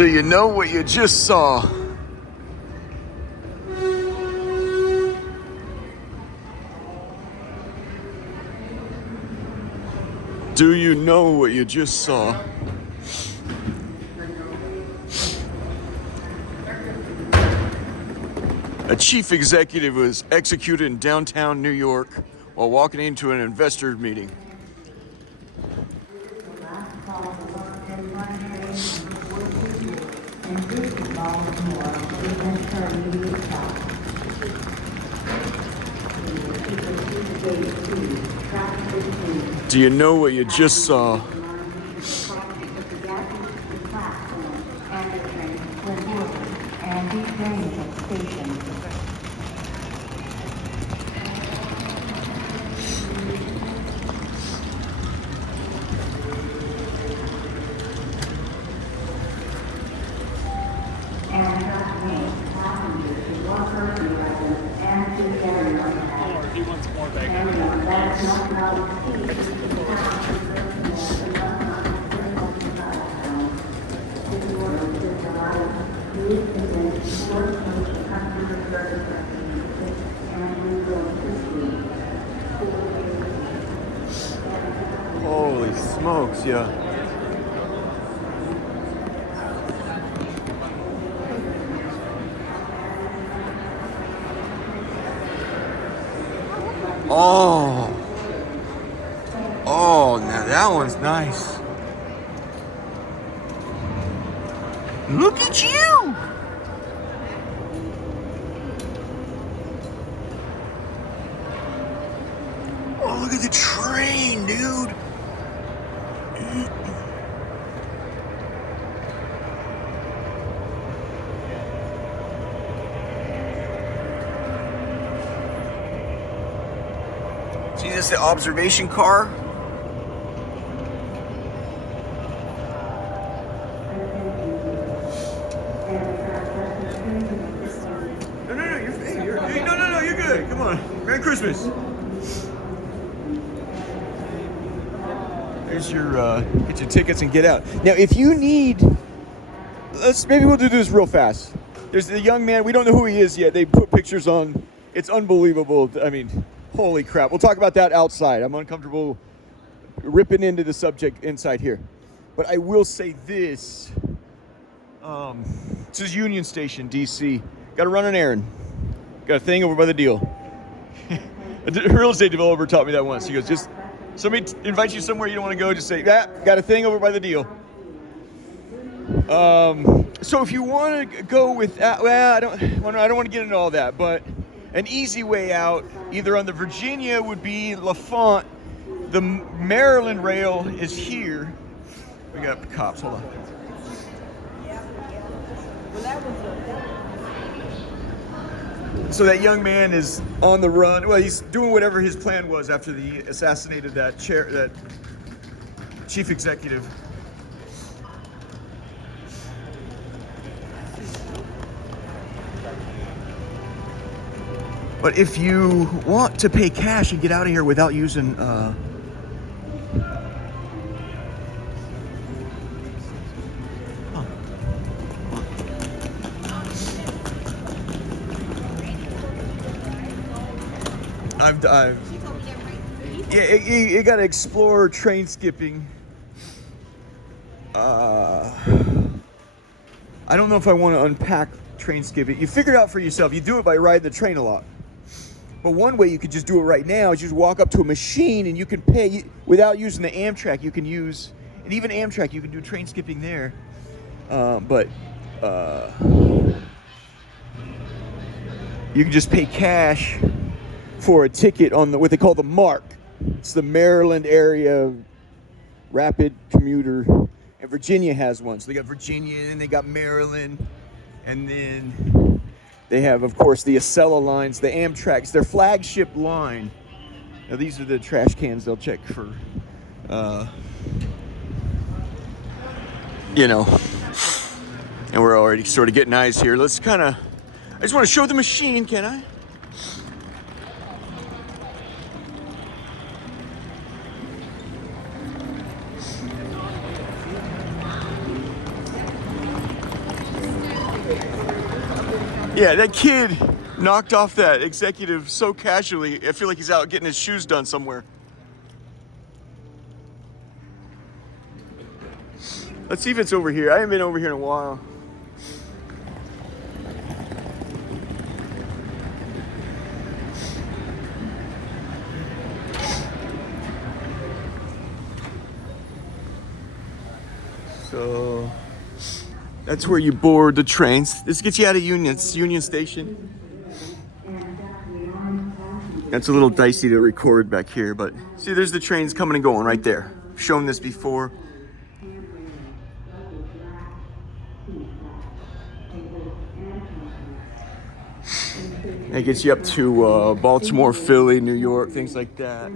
Do you know what you just saw? Do you know what you just saw? A chief executive was executed in downtown New York while walking into an investor meeting. Do you know what you just saw? He wants more bacon. Holy smokes, yeah. Oh. Oh, now that one's nice. Look at you. Oh, look at the train, dude. See, this is the observation car. No, you're good. Come on. Merry Christmas. There's your, get your tickets and get out. Now, if you need, maybe we'll do this real fast. There's a young man, we don't know who he is yet. They put pictures on. It's unbelievable. I mean, holy crap. We'll talk about that outside. I'm uncomfortable ripping into the subject inside here. But I will say this. This is Union Station, D.C. Got to run an errand. Got a thing over by the deal. A real estate developer taught me that once. He goes, just somebody invites you somewhere you don't want to go, just say, got a thing over by the deal. So if you want to go with that, well, I don't want to get into all that, but an easy way out, either on the Virginia would be LaFont. The Maryland rail is here. We got cops, hold on. So that young man is on the run. Well, he's doing whatever his plan was after he assassinated that chief executive. But if you want to pay cash and get out of here without using you got to explore train skipping. I don't know if I want to unpack train skipping. You figure it out for yourself. You do it by riding the train a lot. But one way you could just do it right now is you just walk up to a machine and you can pay without using the Amtrak. You can use, and even Amtrak, you can do train skipping there. But you can just pay cash for a ticket on what they call the MARC. It's the Maryland area rapid commuter, and Virginia has one. So they got Virginia and they got Maryland, and then they have, of course, the Acela lines, the Amtrak's, their flagship line. Now these are the trash cans they'll check for, and we're already sort of getting eyes here. Let's I just want to show the machine, can I? Yeah, that kid knocked off that executive so casually. I feel like he's out getting his shoes done somewhere. Let's see if it's over here. I haven't been over here in a while. So that's where you board the trains. This gets you out of Union. It's Union Station. That's a little dicey to record back here, but see, there's the trains coming and going right there. Shown this before. It gets you up to Baltimore, Philly, New York, things like that.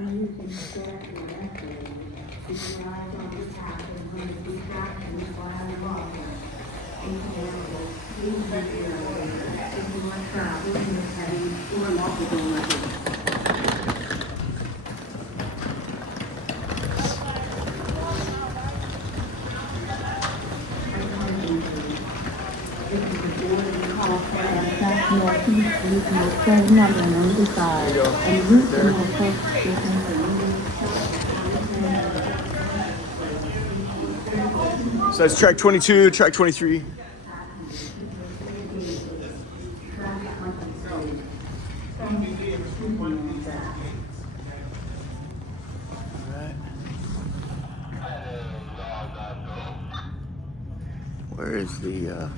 So that's track 22, track 23. Where is the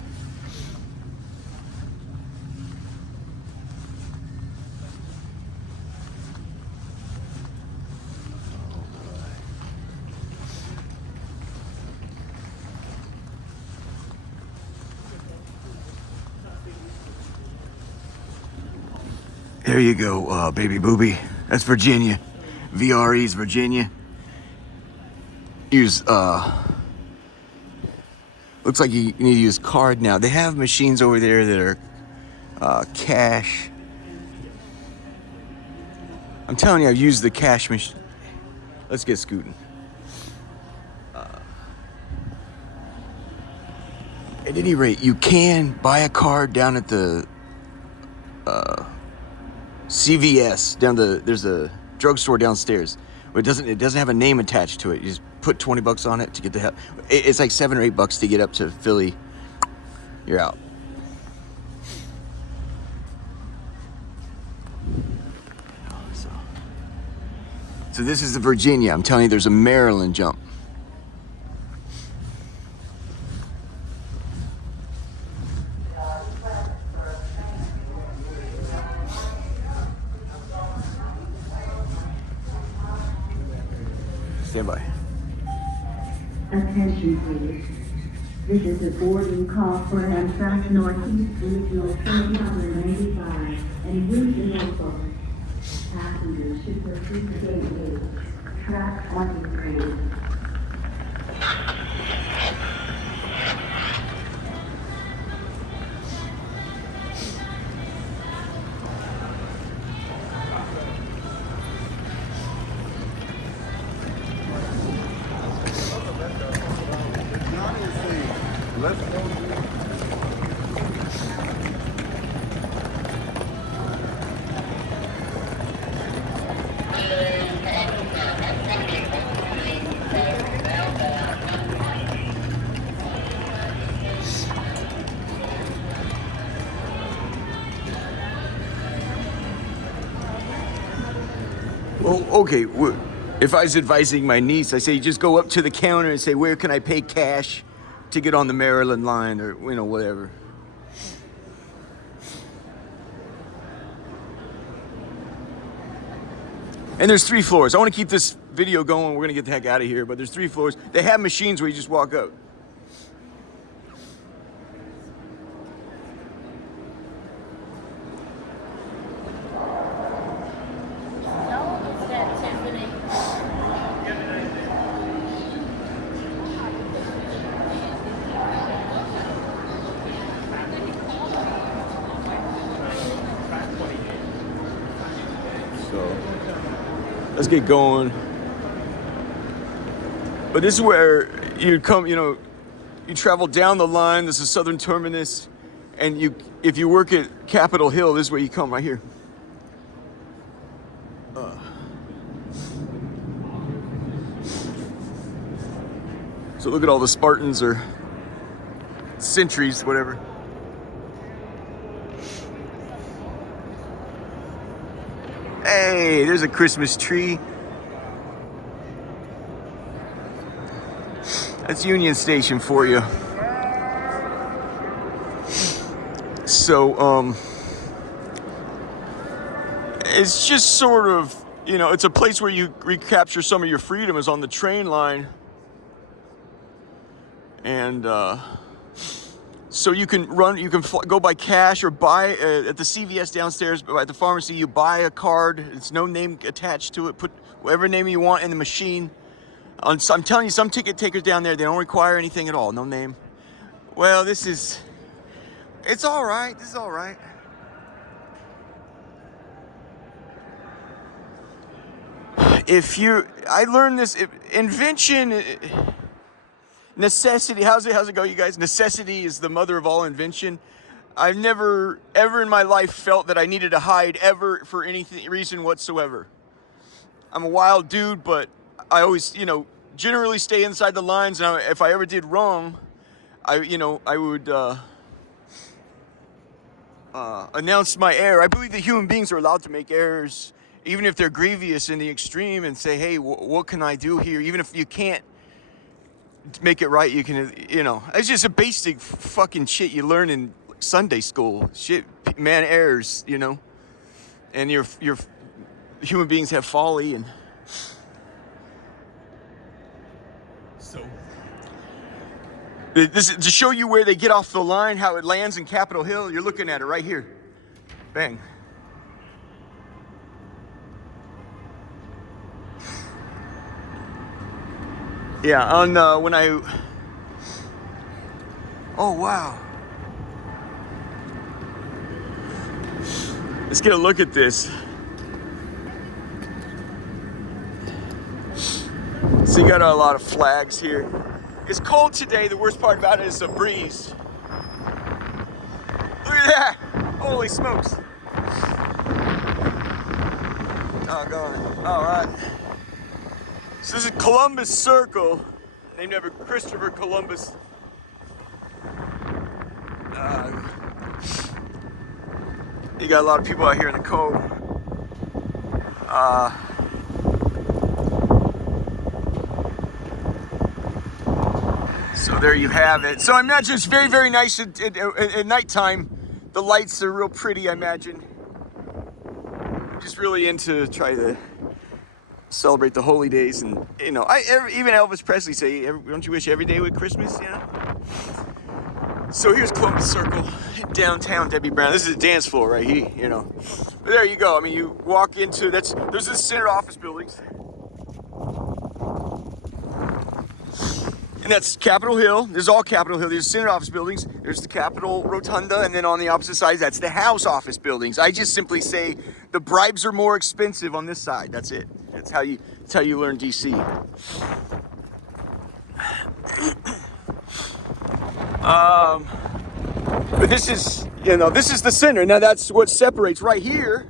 There you go, baby booby. That's Virginia. VRE's Virginia. Use looks like you need to use card now. They have machines over there that are cash. I'm telling you, I've used the cash machine. Let's get scooting. At any rate, you can buy a card down at the CVS. There's a drugstore downstairs. But it doesn't have a name attached to it. You just put 20 bucks on it to get the help. It's like $7 or $8 to get up to Philly. You're out. So this is the Virginia. I'm telling you, there's a Maryland jump. Stand by. Attention please. This is a boarding call for Amtrak Northeast Regional Train number 95 and Union Norfolk. Passengers should proceed to gate 8, track 23. Well, okay, if I was advising my niece, I say just go up to the counter and say, where can I pay cash to get on the Maryland line, or, you know, whatever. And there's 3 floors. I want to keep this video going. We're going to get the heck out of here, but there's 3 floors. They have machines where you just walk up. Let's get going. But this is where you come, you know, you travel down the line. This is Southern Terminus, and if you work at Capitol Hill, this is where you come, right here. So look at all the Spartans or sentries, whatever. Hey, there's a Christmas tree. That's Union Station for you. So, it's just sort of, you know, it's a place where you recapture some of your freedom is on the train line. And, so you can go by cash or buy at the CVS downstairs, at the pharmacy, you buy a card. It's no name attached to it. Put whatever name you want in the machine. I'm telling you, some ticket takers down there, they don't require anything at all. No name. Well, it's all right. This is all right. I learned this invention. Necessity, how's it go, you guys? Necessity is the mother of all invention. I've never, ever in my life felt that I needed to hide ever for any reason whatsoever. I'm a wild dude, but I always, generally stay inside the lines. And if I ever did wrong, I would announce my error. I believe that human beings are allowed to make errors, even if they're grievous in the extreme, and say, hey, what can I do here? Even if you can't make it right, you can, it's just a basic fucking shit you learn in Sunday school. Shit, man, errors, and your human beings have folly, and so this is to show you where they get off the line, how it lands in Capitol Hill. You're looking at it right here. Bang. Yeah, on when I... Oh, wow. Let's get a look at this. So you got a lot of flags here. It's cold today. The worst part about it is the breeze. Look at that. Holy smokes. Doggone. All right. So this is Columbus Circle, named after Christopher Columbus. You got a lot of people out here in the cold. So there you have it. So I imagine it's very, very nice at nighttime. The lights are real pretty, I imagine. I'm just really into trying to celebrate the holy days, and even Elvis Presley say, don't you wish every day was Christmas? So here's Columbus Circle, downtown Debbie Brown. This is a dance floor right here, But there you go. I mean, you walk into those are the Senate office buildings, and that's Capitol Hill. There's all Capitol Hill. There's Senate office buildings. There's the Capitol Rotunda, and then on the opposite side, that's the House office buildings. I just simply say the bribes are more expensive on this side. That's it. That's how you learn DC. But this is the center. Now that's what separates right here.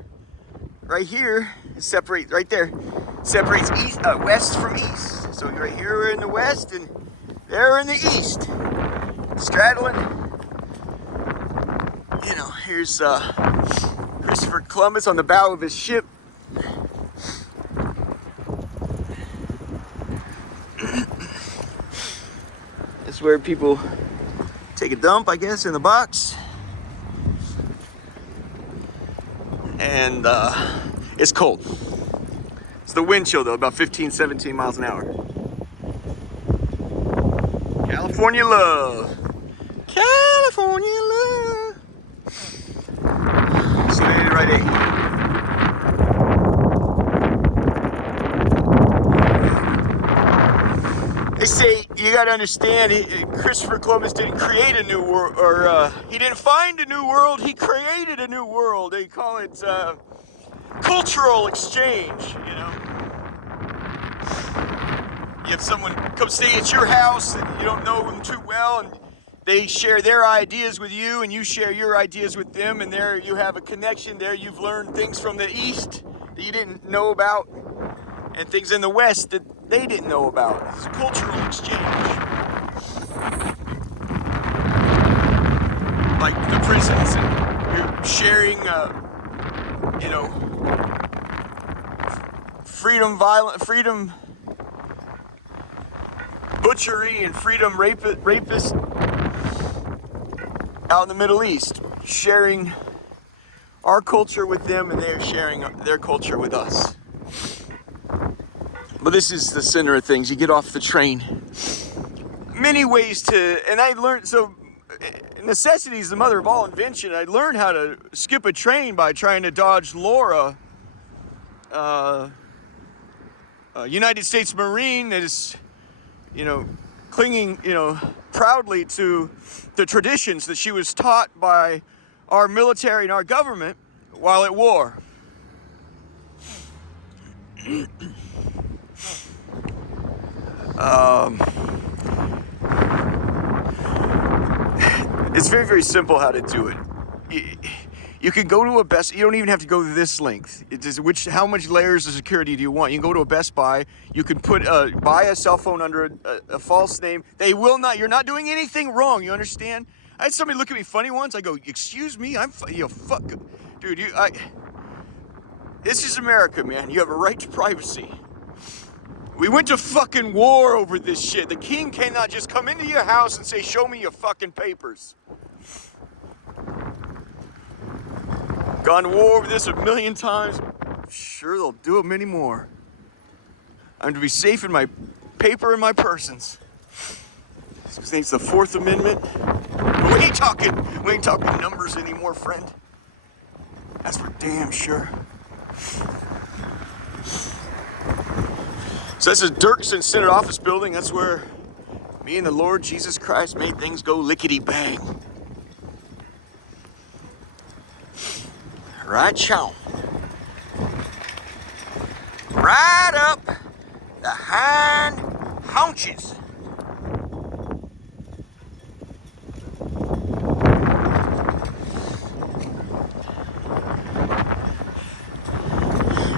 Separates right there. Separates west from east. So right here we're in the west, and there we're in the east. Straddling. Here's Christopher Columbus on the bow of his ship. It's where people take a dump, I guess, in the box. And it's cold. It's the wind chill, though, about 15, 17 miles an hour. California love. California love. So right here. They say you got to understand, Christopher Columbus didn't create a new world, or he didn't find a new world. He created a new world. They call it cultural exchange. You have someone come stay at your house, and you don't know them too well, and they share their ideas with you, and you share your ideas with them, and there you have a connection. There you've learned things from the East that you didn't know about, and things in the West that they didn't know about. It's a cultural exchange. Like the prisons, and you're sharing, freedom butchery and freedom rapist out in the Middle East, sharing our culture with them, and they're sharing their culture with us. But this is the center of things. You get off the train. Many ways to, and I learned, so necessity is the mother of all invention. I learned how to skip a train by trying to dodge Laura, United States Marine that is, clinging, proudly to the traditions that she was taught by our military and our government while at war. It's very, very simple how to do it. You can go to a Best. You don't even have to go this length. It is how much layers of security do you want? You can go to a Best Buy. You can buy a cell phone under a false name. They will not. You're not doing anything wrong. You understand? I had somebody look at me funny once. I go, "Excuse me, fuck, dude. This is America, man. You have a right to privacy. We went to fucking war over this shit. The king cannot just come into your house and say, 'Show me your fucking papers.'" Gone to war over this a million times. Sure, they'll do it many more. I'm to be safe in my paper and my persons. This name's the Fourth Amendment. But we ain't talking numbers anymore, friend. That's for damn sure. So this is Dirksen Senate Office Building. That's where me and the Lord Jesus Christ made things go lickety-bang. Right, chow. Right up the hind haunches.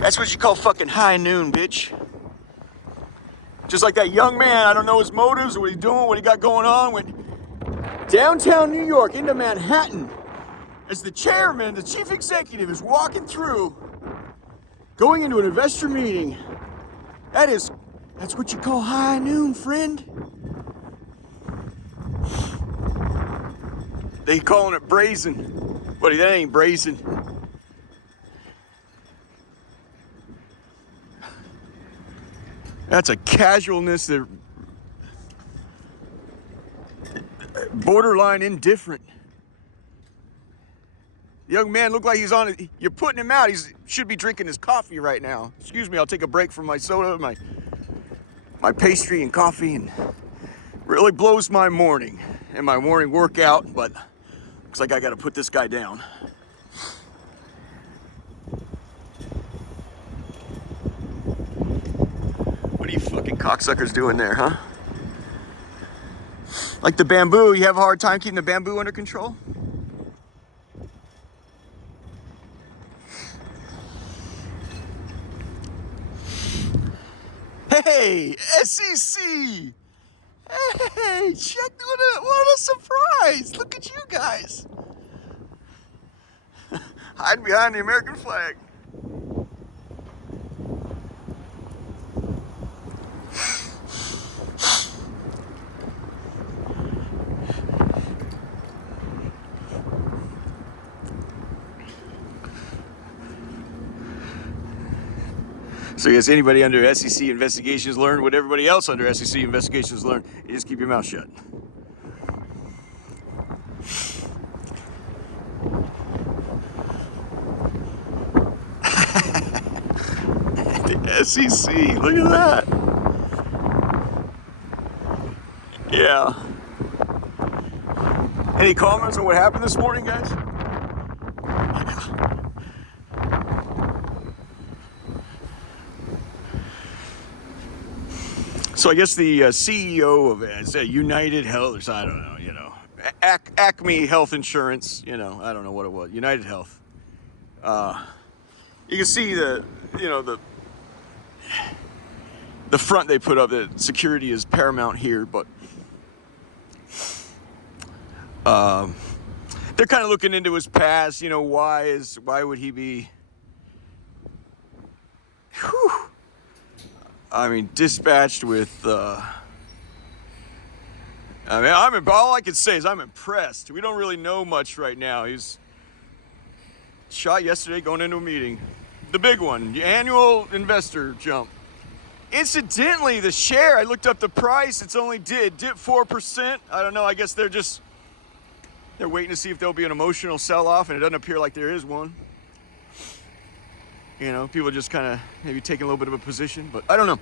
That's what you call fucking high noon, bitch. Just like that young man, I don't know his motives or what he's doing, what he got going on, went downtown New York into Manhattan as the chairman, the chief executive, is walking through, going into an investor meeting. That's what you call high noon, friend. They calling it brazen. Buddy, that ain't brazen. That's a casualness that borderline indifferent. The young man looked like he's on it. You're putting him out. He should be drinking his coffee right now. Excuse me, I'll take a break from my soda, my pastry and coffee, and really blows my morning and my morning workout, but looks like I gotta put this guy down. What are you fucking cocksuckers doing there, huh? Like the bamboo, you have a hard time keeping the bamboo under control? Hey, SEC! Hey, check, what a surprise! Look at you guys! Hide behind the American flag. So I guess anybody under SEC investigations learned what everybody else under SEC investigations learned. You just keep your mouth shut. The SEC, look at that. Yeah. Any comments on what happened this morning, guys? So I guess the CEO of United Health, I don't know, Acme Health Insurance, I don't know what it was, United Health. You can see the front they put up, that security is paramount here, but they're kind of looking into his past, why would he be, dispatched with, all I can say is I'm impressed. We don't really know much right now. He's shot yesterday going into a meeting. The big one, the annual investor jump. Incidentally, the share, I looked up the price, it's only dipped 4%. I don't know, I guess they're waiting to see if there'll be an emotional sell-off, and it doesn't appear like there is one. People just kind of maybe taking a little bit of a position, but I don't know.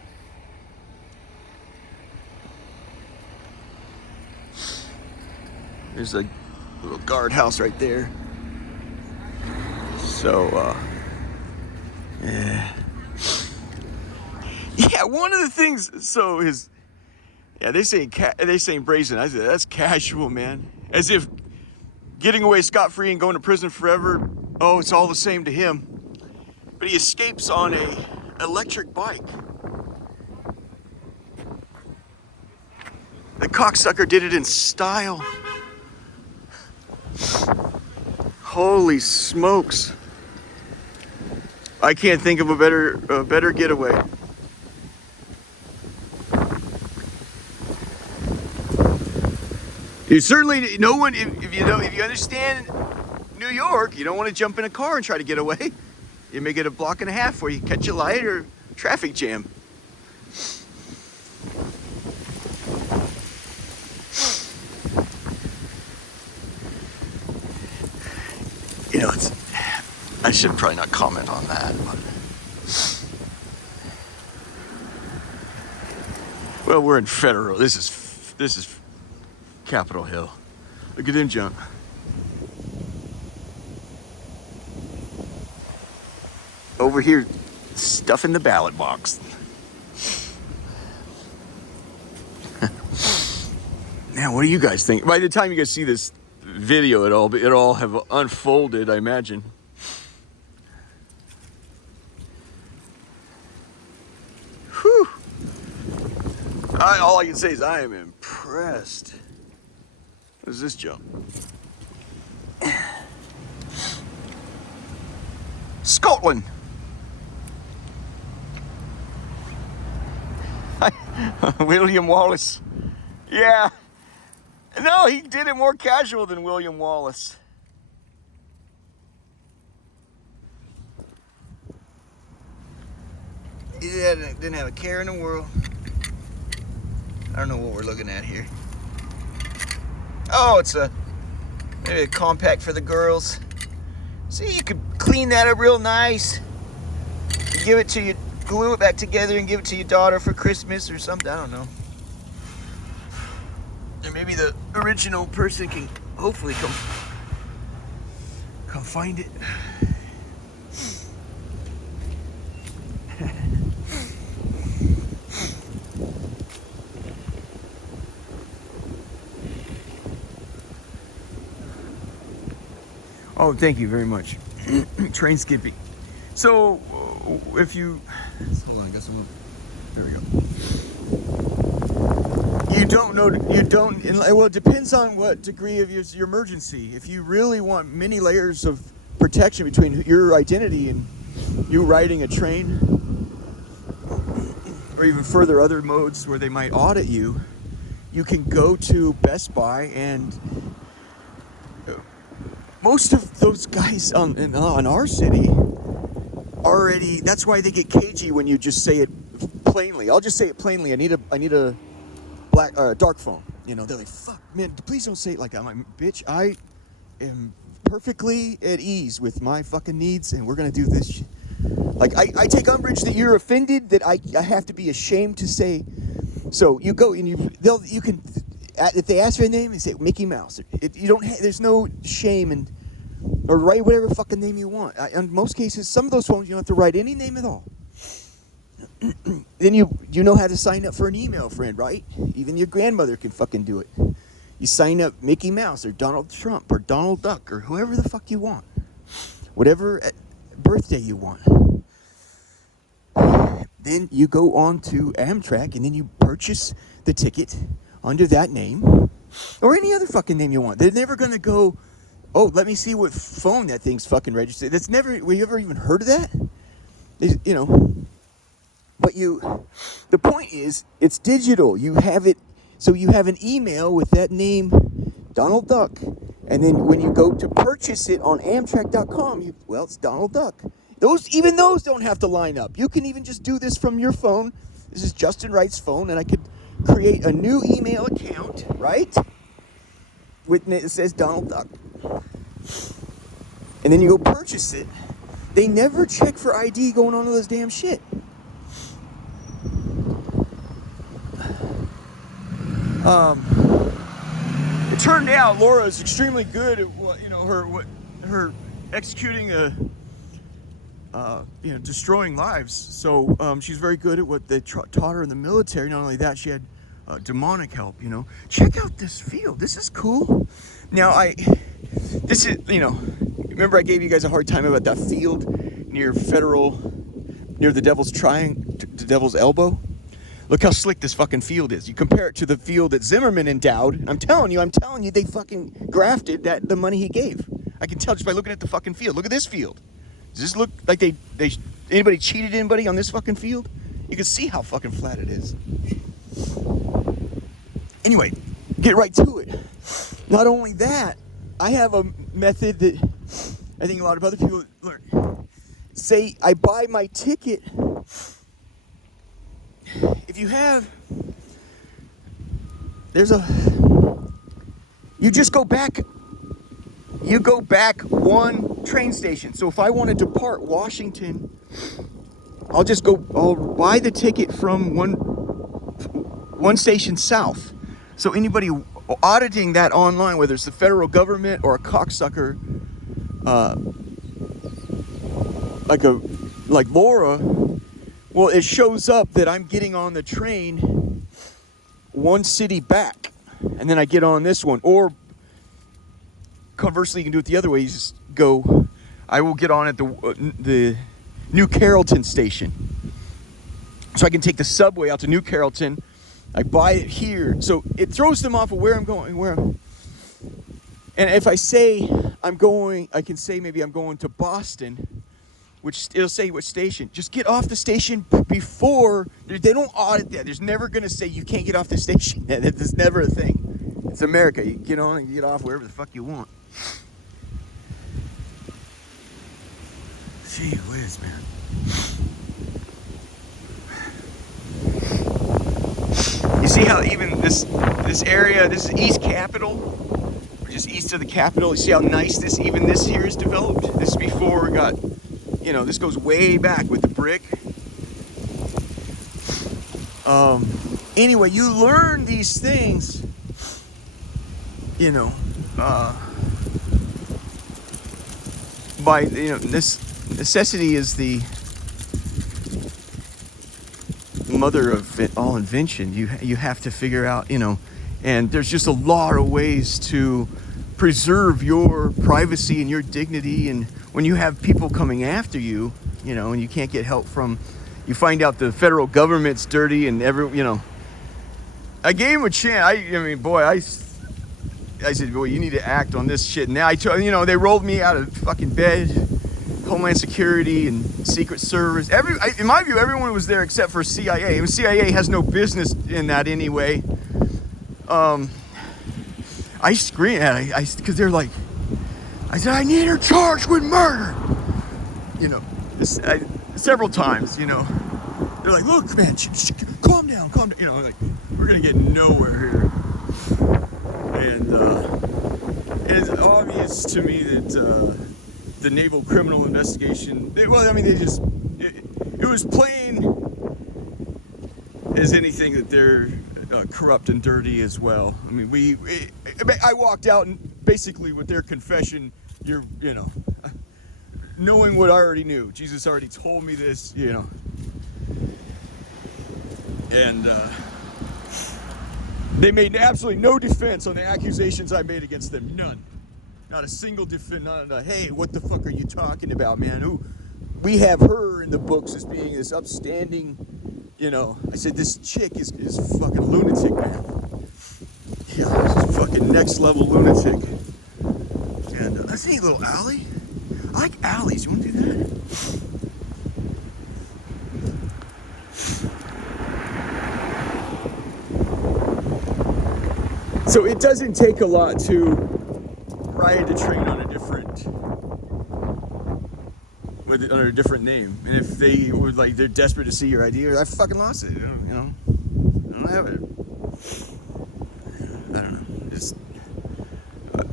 There's a little guardhouse right there. So, yeah, one of the things, they saying brazen. I said, that's casual, man. As if getting away scot-free and going to prison forever, it's all the same to him. But he escapes on a electric bike. The cocksucker did it in style. Holy smokes. I can't think of a better getaway. You certainly, no one, if you understand New York, you don't want to jump in a car and try to get away. You may get a block and a half where you catch a light or traffic jam. I should probably not comment on that, but well, we're in Federal. This is Capitol Hill. Look at them jump. Over here, stuffing the ballot box. Now, what do you guys think? By the time you guys see this video, it'll all have unfolded, I imagine. Whew. All I can say is I am impressed. What is this jump? Scotland. William Wallace. Yeah. No, he did it more casual than William Wallace. He didn't have a care in the world. I don't know what we're looking at here. Oh, it's maybe a compact for the girls. See, you could clean that up real nice. Give it to you, glue it back together and give it to your daughter for Christmas or something. I don't know. And maybe the original person can hopefully come find it. Oh, thank you very much. Train skipping. So, if you... Hold on, I got some up. There we go. Well, it depends on what degree of your emergency. If you really want many layers of protection between your identity and you riding a train, or even further other modes where they might audit you, you can go to Best Buy, and most of those guys in our city already, that's why they get cagey when you just say it plainly. I'll just say it plainly. I need a dark phone. They're like, fuck, man, please don't say it like that. I'm like, bitch, I am perfectly at ease with my fucking needs, and we're gonna do this shit. Like, I take umbrage that you're offended, that I have to be ashamed to say. So you go and you can, if they ask for a name, you say Mickey Mouse. There's no shame or write whatever fucking name you want. In most cases, some of those phones you don't have to write any name at all. Then you know how to sign up for an email friend, right? Even your grandmother can fucking do it. You sign up Mickey Mouse or Donald Trump or Donald Duck or whoever the fuck you want. Whatever birthday you want. Then you go on to Amtrak and then you purchase the ticket under that name or any other fucking name you want. They're never going to go, oh, let me see what phone that thing's fucking registered. That's never, have you ever even heard of that? You know, but the point is, it's digital. You have it, so you have an email with that name, Donald Duck, and then when you go to purchase it on Amtrak.com, well, it's Donald Duck. Even those don't have to line up. You can even just do this from your phone. This is Justin Wright's phone, and I could create a new email account, right? It says Donald Duck. And then you go purchase it. They never check for ID going on to this damn shit. It turned out Laura is extremely good at her executing destroying lives. So she's very good at what they taught her in the military. Not only that, she had demonic help. Check out this field. This is cool. Now remember I gave you guys a hard time about that field near the Devil's Elbow. Look how slick this fucking field is. You compare it to the field that Zimmerman endowed. I'm telling you, they fucking grafted the money he gave. I can tell just by looking at the fucking field. Look at this field. Does this look like anybody cheated anybody on this fucking field? You can see how fucking flat it is. Anyway, get right to it. Not only that, I have a method that I think a lot of other people learn. Say I buy my ticket. If you have, you just go back. You go back one train station. So if I want to depart Washington, I'll buy the ticket from one station south. So anybody auditing that online, whether it's the federal government or a cocksucker, like Laura, well, it shows up that I'm getting on the train one city back, and then I get on this one. Or conversely, you can do it the other way. You just go, I will get on at the New Carrollton station. So I can take the subway out to New Carrollton. I buy it here. So it throws them off of where I'm going. And if I say I can say maybe I'm going to Boston, which it'll say which station. Just get off the station before. They don't audit that. There's never going to say you can't get off the station. That's never a thing. It's America. You get on and you get off wherever the fuck you want. Gee whiz, man. You see how even this area, this is East Capitol, just east of the Capitol. You see how nice this here is developed? This is before it got, this goes way back with the brick. Anyway, you learn these things, by, this necessity is the mother of all invention. You have to figure out, and there's just a lot of ways to preserve your privacy and your dignity. And when you have people coming after you, and you can't get help from, you find out the federal government's dirty and I gave him a chance. I said, boy, you need to act on this shit. Now they rolled me out of fucking bed, Homeland Security and Secret Service. In my view, everyone was there except for CIA. And CIA has no business in that anyway. I screamed at it because they're like, I said, I need her charged with murder. Several times, They're like, look, man, calm down. Like, we're going to get nowhere here. And it's obvious to me that the Naval Criminal Investigation, it was plain as anything that they're corrupt and dirty as well. I mean, I walked out and basically with their confession, knowing what I already knew. Jesus already told me this, And They made absolutely no defense on the accusations I made against them. None. Not a single defense. Not a, hey, what the fuck are you talking about, man? Who? We have her in the books as being this upstanding, you know. I said, this chick is fucking lunatic, man. Yeah, she's fucking next level lunatic. And that's a neat little alley. I like alleys. You want to do that? So it doesn't take a lot to ride a train on a different, under a different name. And if they were like, they're desperate to see your ID, I fucking lost it. You know, I don't have it. I don't know. Just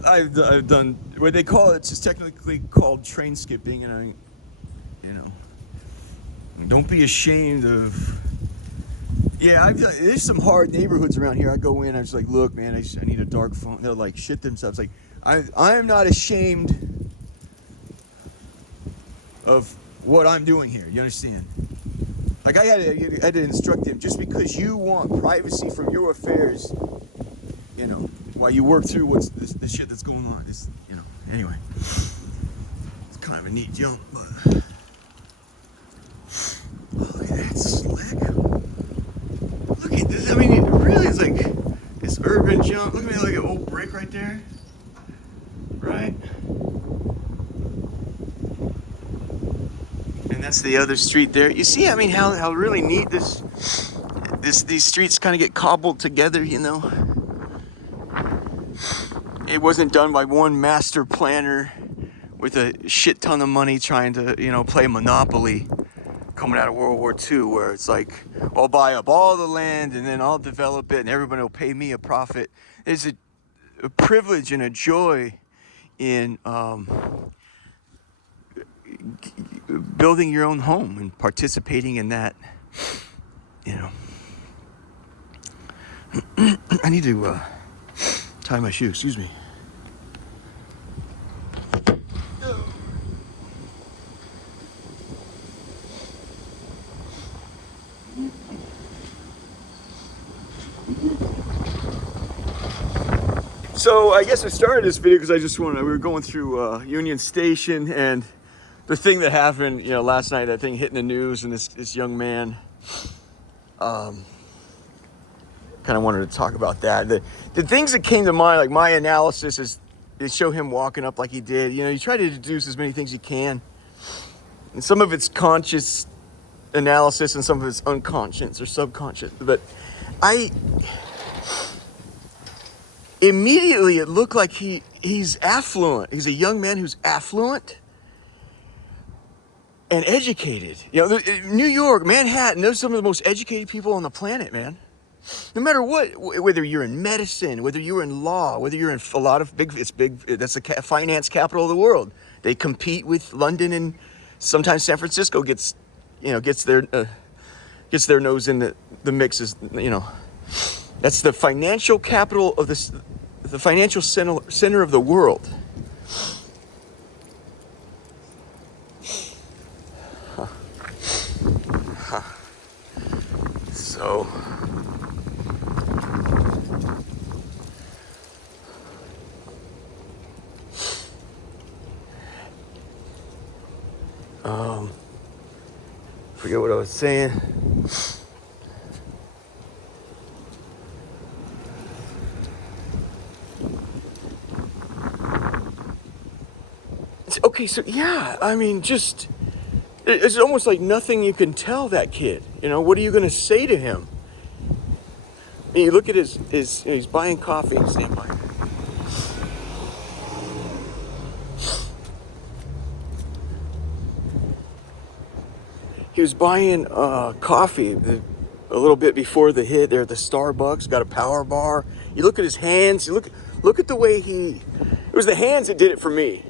I've done what they call it. It's just technically called train skipping, and don't be ashamed of. Yeah, there's some hard neighborhoods around here. I go in, I'm just like, look, man, I need a dark phone. They'll like shit themselves. Like, I am not ashamed of what I'm doing here. You understand? Like, I had to instruct them. Just because you want privacy from your affairs, you know, while you work through what's the shit that's going on. It's, you know, anyway, it's kind of a neat jump. But look at that slick. Look at this. I mean, it really is like this urban jump. Look at me, like an old brick right there. Right? And that's the other street there. You see, I mean, how really neat these streets kind of get cobbled together, you know? It wasn't done by one master planner with a shit ton of money trying to, you know, play Monopoly coming out of World War II, where it's like, I'll buy up all the land and then I'll develop it and everybody will pay me a profit. There's a privilege and a joy in building your own home and participating in that, you know. I need to tie my shoe, excuse me. So I guess I started this video because I just wanted, we were going through Union Station, and the thing that happened, you know, last night, that thing hitting the news, and this young man, kind of wanted to talk about that. The things that came to mind, like my analysis is, they show him walking up like he did. You know, you try to deduce as many things you can. And some of it's conscious analysis and some of it's unconscious or subconscious. But immediately it looked like he's affluent. He's a young man who's affluent and educated. You know, New York, Manhattan, those are some of the most educated people on the planet, man. No matter what, whether you're in medicine, whether you're in law, whether you're in a lot of that's the finance capital of the world. They compete with London, and sometimes San Francisco gets their nose in the mix, is, you know. That's the financial capital of the financial center of the world. Huh. Huh. So, forget what I was saying. Okay, so yeah, I mean, just, it's almost like nothing you can tell that kid. You know, what are you going to say to him? And you look at his you know, he's buying coffee. Stand by. He was buying coffee a little bit before the hit there at the Starbucks, got a power bar. You look at his hands, you look at the way it was the hands that did it for me.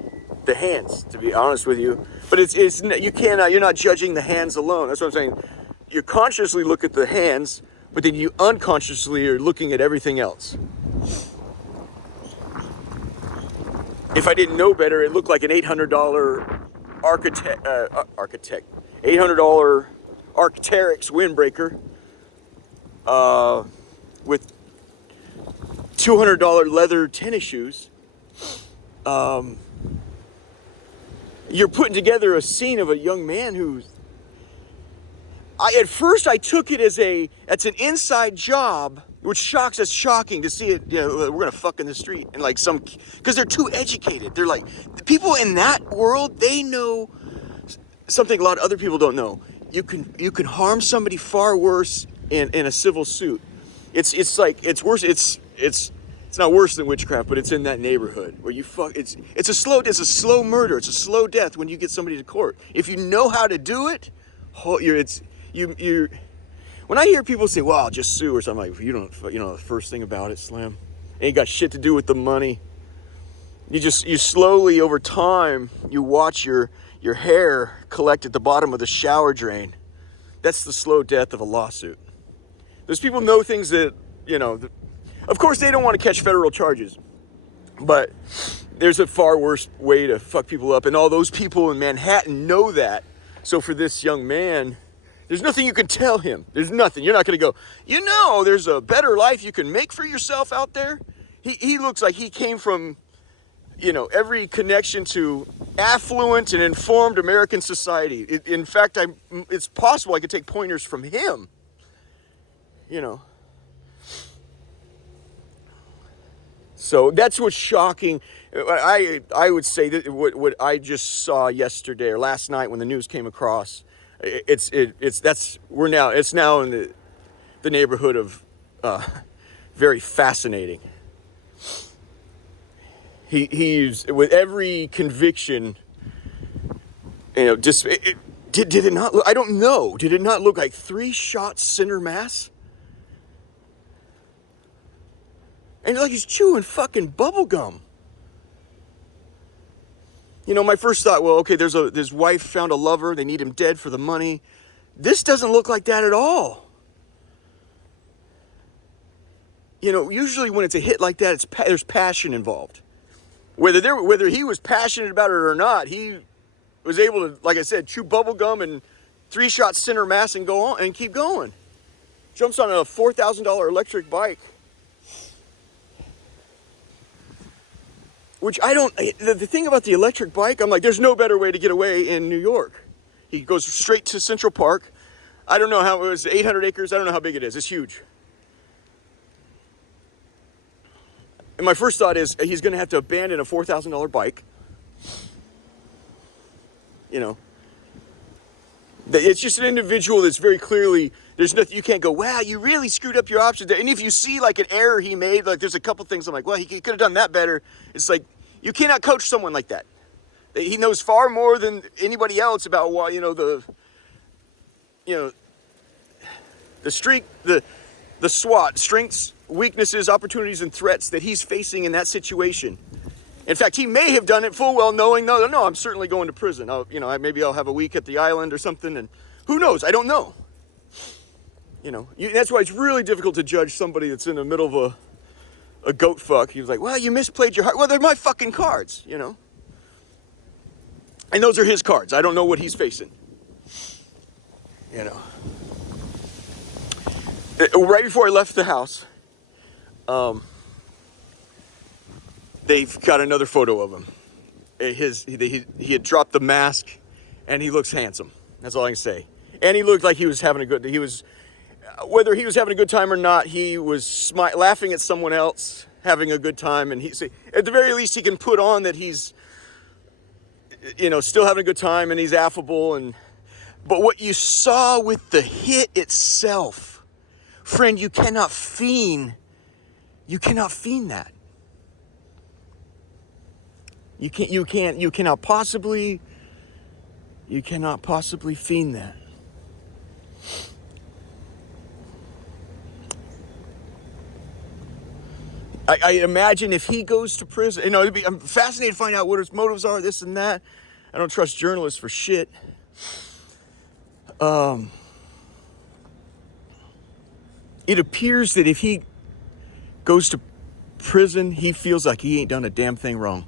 The hands, to be honest with you. But you cannot, you're not judging the hands alone. That's what I'm saying. You consciously look at the hands, but then you unconsciously are looking at everything else. If I didn't know better, it looked like an $800 $800 Arc'teryx windbreaker with $200 leather tennis shoes. You're putting together a scene of a young man who's... At first I took it as that's an inside job, which shocking to see it, we're gonna fuck in the street, and like because they're too educated. They're like, the people in that world, they know something a lot of other people don't know. You can harm somebody far worse in a civil suit. It's worse. It's not worse than witchcraft, but it's in that neighborhood where you fuck. It's a slow murder. It's a slow death when you get somebody to court. If you know how to do it, you. When I hear people say, "Well, I'll just sue," or something, like, you don't the first thing about it, Slim, ain't got shit to do with the money. You slowly over time you watch your hair collect at the bottom of the shower drain. That's the slow death of a lawsuit. Those people know things that, of course they don't want to catch federal charges, but there's a far worse way to fuck people up, and all those people in Manhattan know that. So for this young man, there's nothing you can tell him. There's nothing. You're not going to go, there's a better life you can make for yourself out there. He looks like he came from, every connection to affluent and informed American society. In fact, it's possible I could take pointers from him. So that's what's shocking. I would say that what I just saw yesterday or last night when the news came across, it's now in the neighborhood of very fascinating. He's with every conviction, did it not look, I don't know, did it not look like 3 shots center mass? And like he's chewing fucking bubble gum. My first thought, well, okay, his wife found a lover, they need him dead for the money. This doesn't look like that at all. Usually when it's a hit like that, there's passion involved. Whether he was passionate about it or not, he was able to, like I said, chew bubble gum and 3 shots center mass and go on and keep going. Jumps on a $4,000 electric bike. Which the thing about the electric bike, I'm like, there's no better way to get away in New York. He goes straight to Central Park. I don't know how, it was 800 acres. I don't know how big it is. It's huge. And my first thought is he's going to have to abandon a $4,000 bike. It's just an individual that's very clearly, there's nothing, you can't go, wow, you really screwed up your options there. And if you see like an error he made, like there's a couple things I'm like, well, he could have done that better. It's like, you cannot coach someone like that. He knows far more than anybody else about what, the streak, the SWOT, strengths, weaknesses, opportunities, and threats that he's facing in that situation. In fact, he may have done it full well knowing, no, I'm certainly going to prison. Maybe I'll have a week at the island or something, and who knows? I don't know. That's why it's really difficult to judge somebody that's in the middle of a goat fuck. He was like, well, you misplayed your heart. Well, they're my fucking cards, And those are his cards. I don't know what he's facing. Right before I left the house, they've got another photo of him. He had dropped the mask, and he looks handsome. That's all I can say. And he looked like he was having whether he was having a good time or not, he was laughing at someone else having a good time. And at the very least, he can put on that he's, still having a good time and he's affable. But what you saw with the hit itself, friend, you cannot fiend that. You cannot possibly fiend that. I imagine if he goes to prison, I'm fascinated to find out what his motives are, this and that. I don't trust journalists for shit. It appears that if he goes to prison, he feels like he ain't done a damn thing wrong.